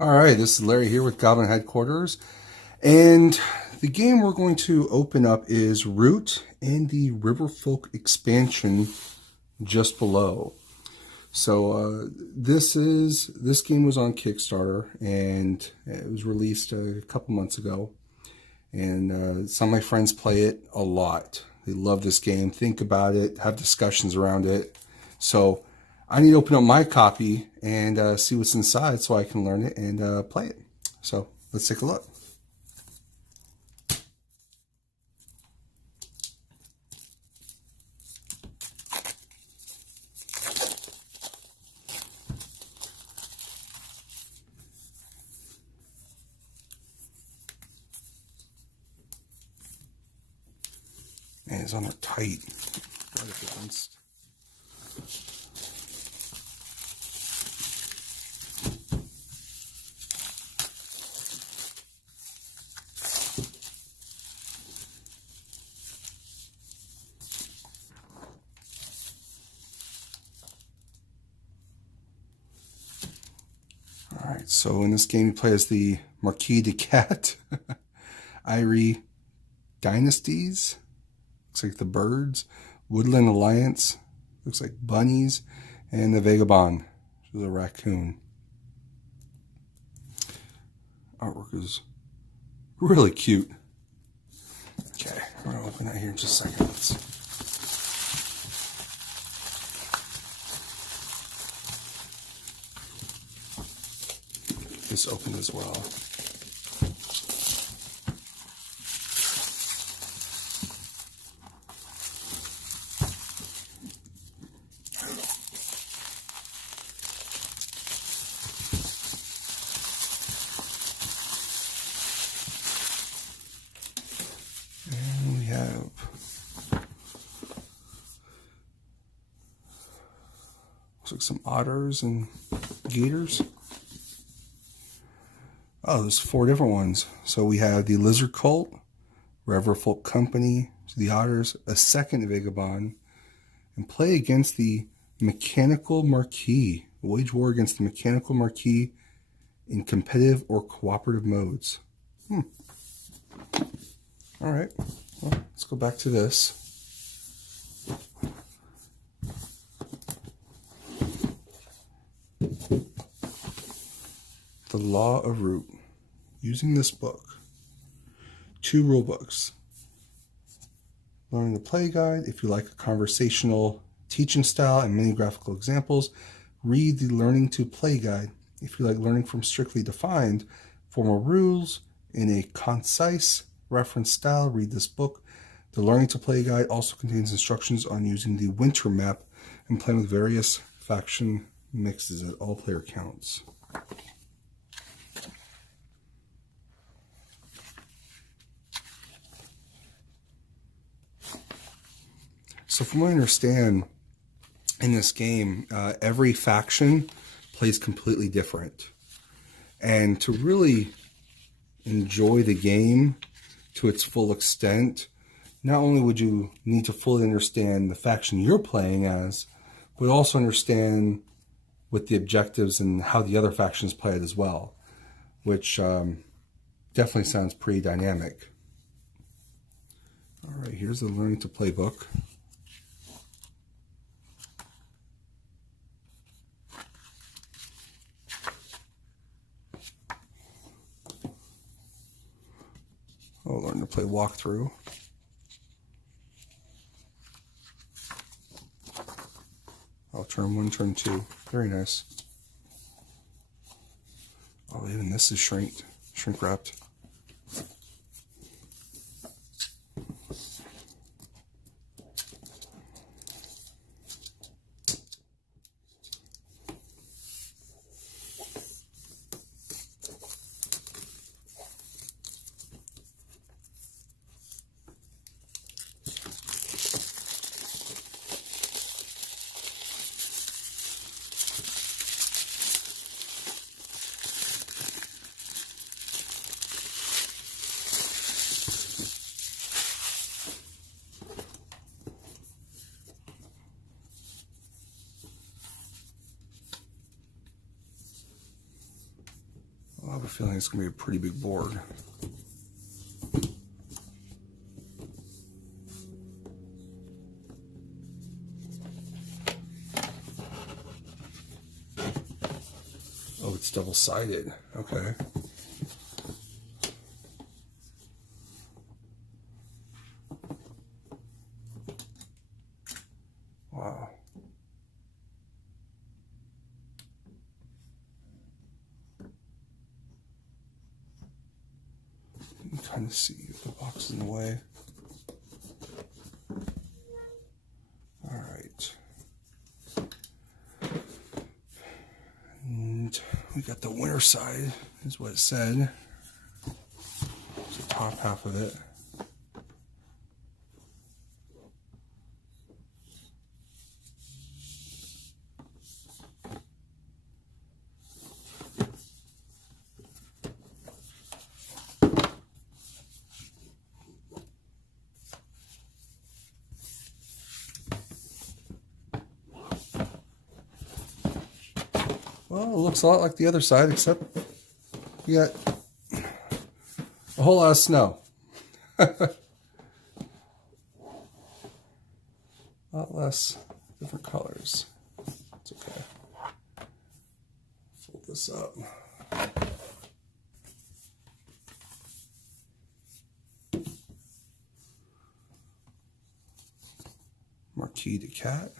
All right, this is Larry here with Goblin Headquarters, and the game we're going to open up is Root and the Riverfolk expansion just below. So this game was on Kickstarter, and it was released a couple months ago, and some of my friends play it a lot. They love this game, think about it, have discussions around it. So I need to open up my copy and see what's inside so I can learn it and play it. So let's take a look. Man, it's on there tight. Right up against. All right, so in this game you play as the Marquis de Cat, Irie Dynasties, looks like the Birds, Woodland Alliance, looks like bunnies, and the Vagabond, which is a raccoon. Artwork is really cute. Okay, I'm going to open that here in just a second. Get this open as well. And we have looks like some otters and gators. Oh, there's 4 different ones. So we have the Lizard Cult, Riverfolk Company, the Otters, a second Vagabond, and play against the Mechanical Marquis. Wage war against the Mechanical Marquis in competitive or cooperative modes. All right, well, let's go back to this. The Law of Root. Using this book. 2 rule books. Learning the Play Guide. If you like a conversational teaching style and many graphical examples, read the Learning to Play Guide. If you like learning from strictly defined formal rules in a concise reference style, read this book. The Learning to Play Guide also contains instructions on using the winter map and playing with various faction mixes at all player counts. So from what I understand, in this game, every faction plays completely different. And to really enjoy the game to its full extent, not only would you need to fully understand the faction you're playing as, but also understand what the objectives and how the other factions play it as well, which definitely sounds pretty dynamic. All right, here's the Learning to Play book. I'll learn to play walkthrough. Oh, turn 1, turn 2. Very nice. Oh, even this is shrink wrapped. have a feeling it's going to be a pretty big board. Oh, it's double-sided. Okay. Wow. You can kind of see if the box is in the way. All right. And we got the winter side, is what it said. It's the top half of it. Well, it looks a lot like the other side, except you got a whole lot of snow. A lot less different colors. It's okay. Fold this up. Marquis de Cat.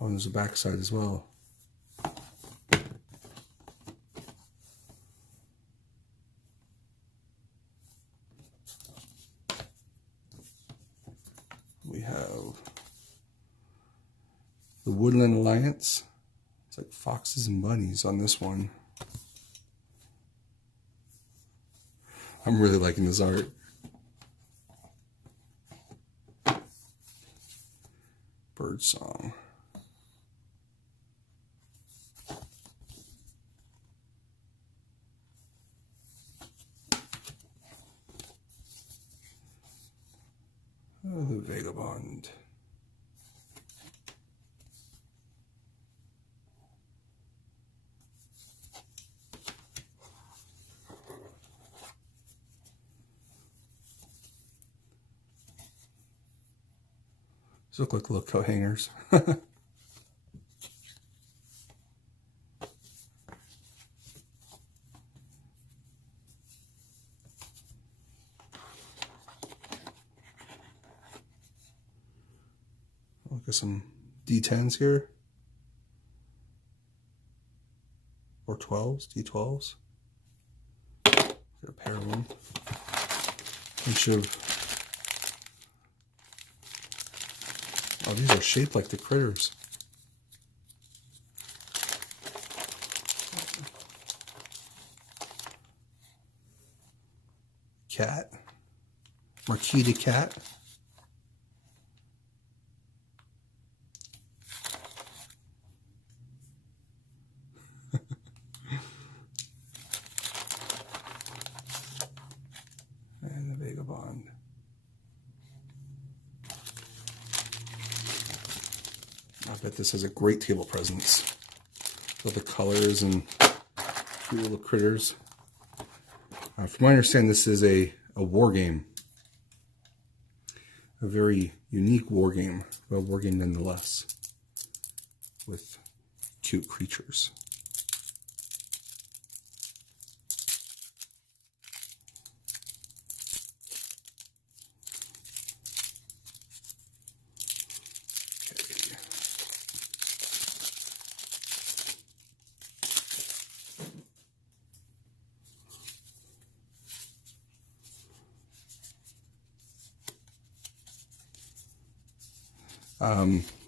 Oh, and there's a back side as well. We have the Woodland Alliance. It's like foxes and bunnies on this one. I'm really liking this art. Bird song. Oh, the Vagabond. These look like little coat hangers. Look at some D10s here. Or 12s, D12s. Get a pair of them. Bunch of... Oh, these are shaped like the critters. Cat. Marquis de Cat. And the Vagabond. I bet this has a great table presence. All the colors and cute little critters. From my understanding, this is a war game. A very unique war game, but a war game nonetheless. With cute creatures.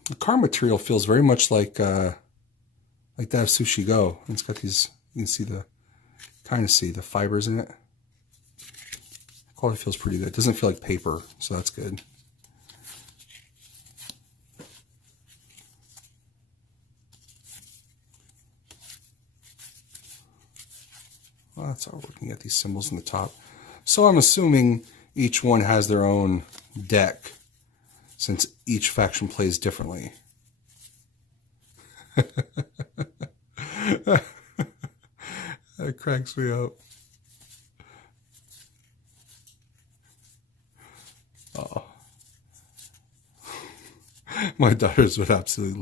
The card material feels very much like that of Sushi Go. It's got these, you can see the fibers in it. Quality feels pretty good. It doesn't feel like paper, so that's good. Well, that's how we're looking at these symbols in the top. So I'm assuming each one has their own deck, since each faction plays differently. That cracks me up. Oh. My daughters would absolutely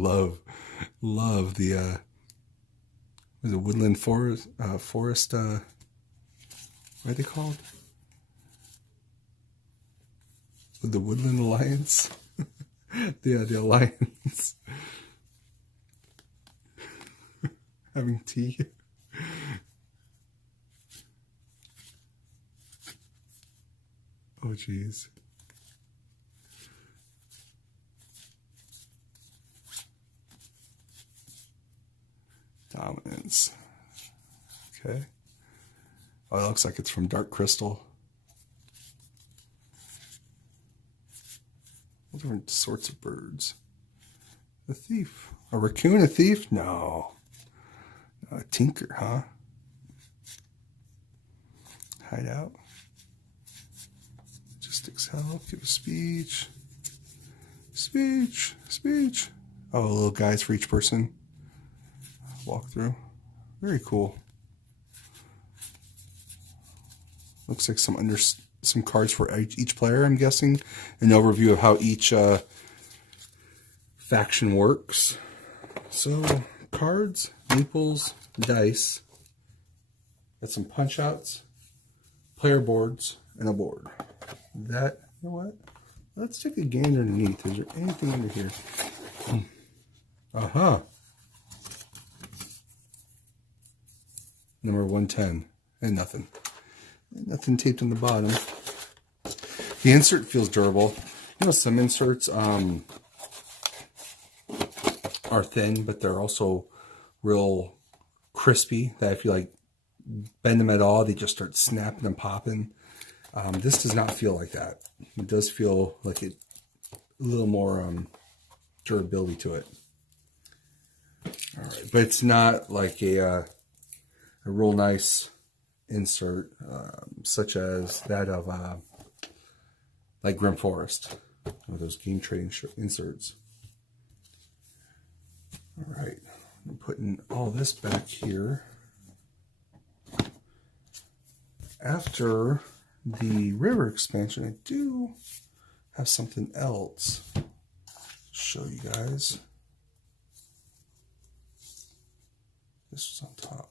love the woodland forest what are they called? The Woodland Alliance. Yeah, the Alliance. Having tea. Oh, jeez. Dominance. Okay. Oh, it looks like it's from Dark Crystal. All different sorts of birds. A thief. A raccoon, a thief? No. A tinker, huh? Hideout. Logistics help. Give a speech. Speech. Speech. Oh, little guides for each person. Walk through. Very cool. Looks like some cards for each player, I'm guessing. An overview of how each faction works. So, cards, meeples, dice. Got some punch outs, player boards, and a board. That, you know what? Let's take a gander underneath. Is there anything under here? Uh-huh. Number 110. And nothing. Nothing taped on the bottom. The insert feels durable. You know, some inserts are thin, but they're also real crispy, that if you like bend them at all, they just start snapping and popping. This does not feel like that. It does feel like a little more durability to it. All right, but it's not like a real nice insert, such as that of like Grim Forest, or those game trading inserts. All right, I'm putting all this back here. After the river expansion, I do have something else to show you guys. This was on top.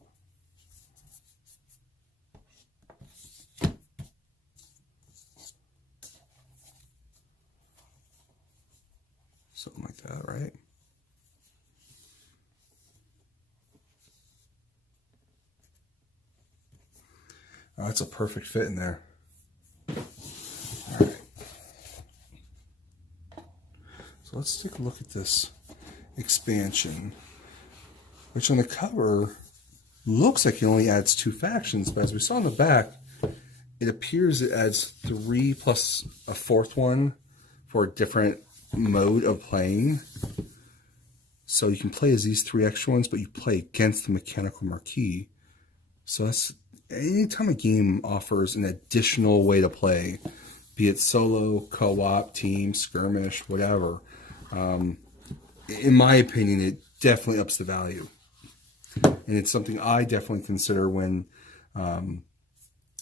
Something like that, right? Oh, that's a perfect fit in there. All right. So let's take a look at this expansion, which on the cover looks like it only adds 2 factions, but as we saw in the back, it appears it adds 3 plus a 4th one for a different mode of playing. So you can play as these 3 extra ones, but you play against the mechanical marquee. So that's anytime a game offers an additional way to play, be it solo, co-op, team, skirmish, whatever, in my opinion, it definitely ups the value. And it's something I definitely consider when I'm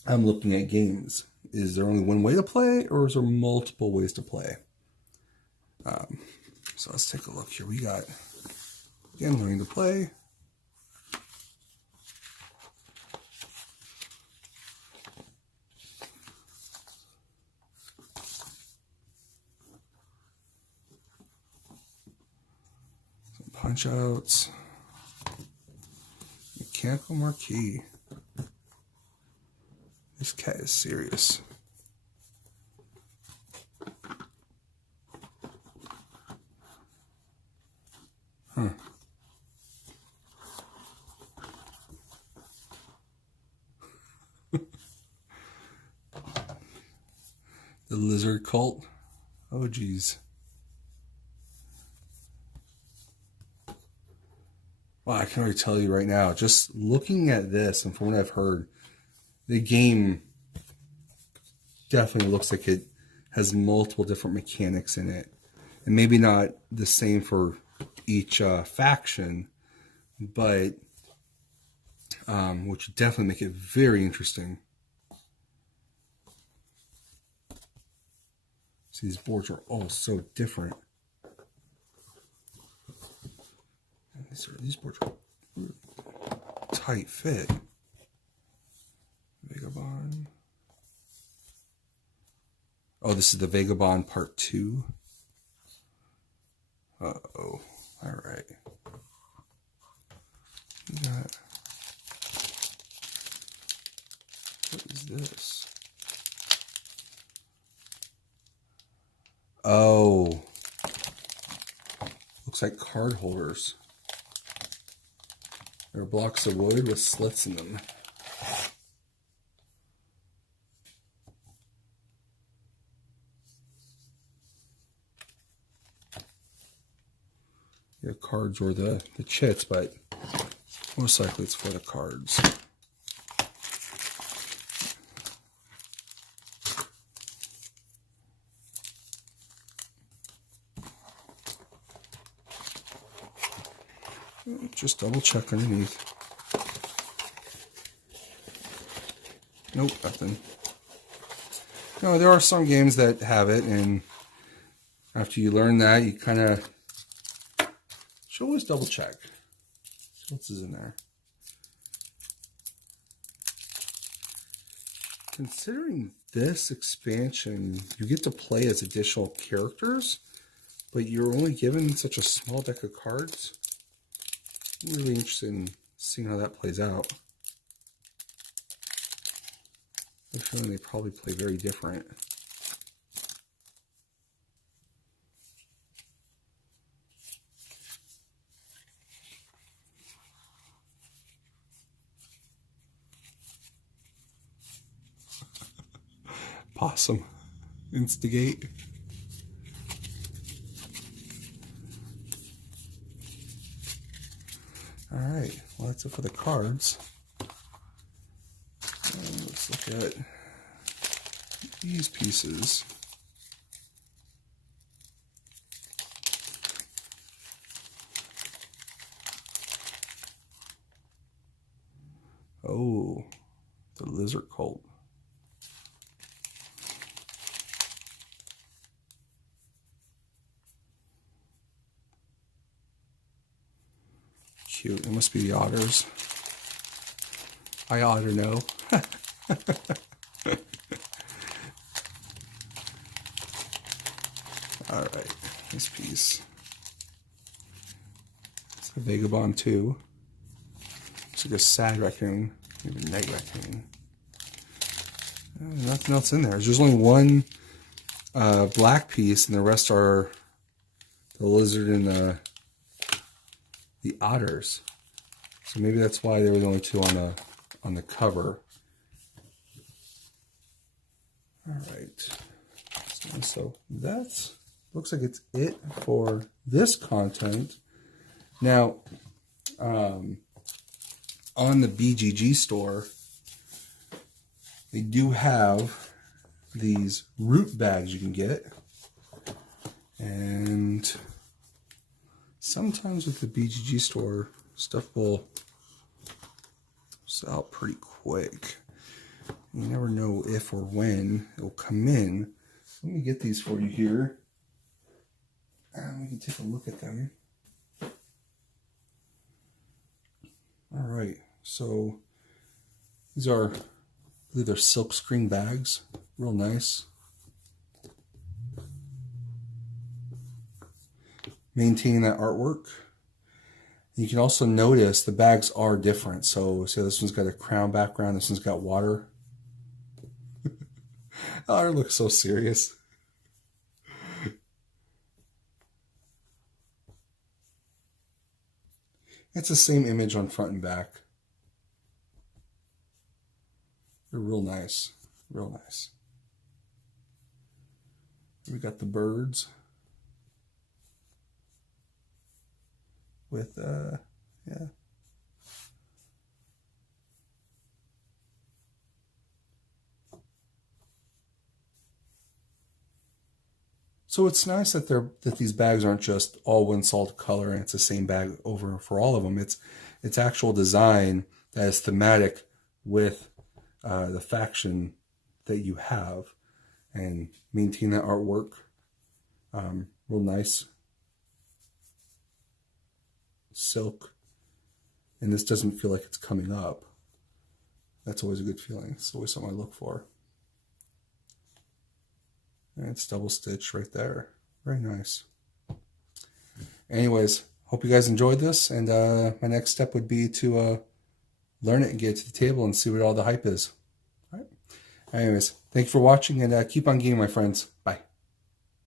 looking at games. Is there only one way to play, or is there multiple ways to play? So let's take a look here. We got, again, learning to play. Some punch outs. Mechanical marquee. This cat is serious. Huh. The lizard cult. Oh, geez. Wow, I can already tell you right now, just looking at this and from what I've heard, the game definitely looks like it has multiple different mechanics in it. And maybe not the same for each faction, but which would definitely make it very interesting. See, these boards are all so different. These boards are really tight fit. Vagabond. Oh, this is the Vagabond Part 2. Uh-oh. All right. What is this? Oh. Looks like card holders. They're blocks of wood with slits in them. Yeah, cards or the chits, but most likely it's for the cards. Just double check underneath. Nope, nothing. No, there are some games that have it, and after you learn that, you kind of should always double check. What's in there? Considering this expansion, you get to play as additional characters, but you're only given such a small deck of cards. I'm really interested in seeing how that plays out. I have a feeling they probably play very different. Possum. Instigate. Alright, well that's it for the cards. And let's look at these pieces. Oh, the lizard cult. Cute. It must be the otters. I ought to know. Alright, this piece. It's the Vagabond 2. It's like a sad raccoon, maybe a night raccoon. Nothing else in there. There's only one black piece, and the rest are the lizard and the otters. So maybe that's why there were the only two on the cover. All right. So that looks like it's it for this content. Now, on the BGG store, they do have these root bags you can get. And sometimes with the BGG store, stuff will sell out pretty quick. You never know if or when it will come in. So let me get these for you here, and we can take a look at them. All right, so these are, I believe they're silk screen bags, real nice. Maintaining that artwork. You can also notice the bags are different. So this one's got a crown background, this one's got water. Oh, it looks so serious. It's the same image on front and back. They're real nice. Real nice. We got the birds with yeah. So it's nice that these bags aren't just all one solid color and it's the same bag over for all of them. It's actual design that is thematic with the faction that you have, and maintain that artwork. Real nice silk, and this doesn't feel like it's coming up. That's always a good feeling. It's always something I look for. And it's double stitched right there. Very nice. Anyways, hope you guys enjoyed this, and my next step would be to learn it and get it to the table and see what all the hype is. All right. Anyways, thank you for watching, and keep on gaming, my friends. Bye.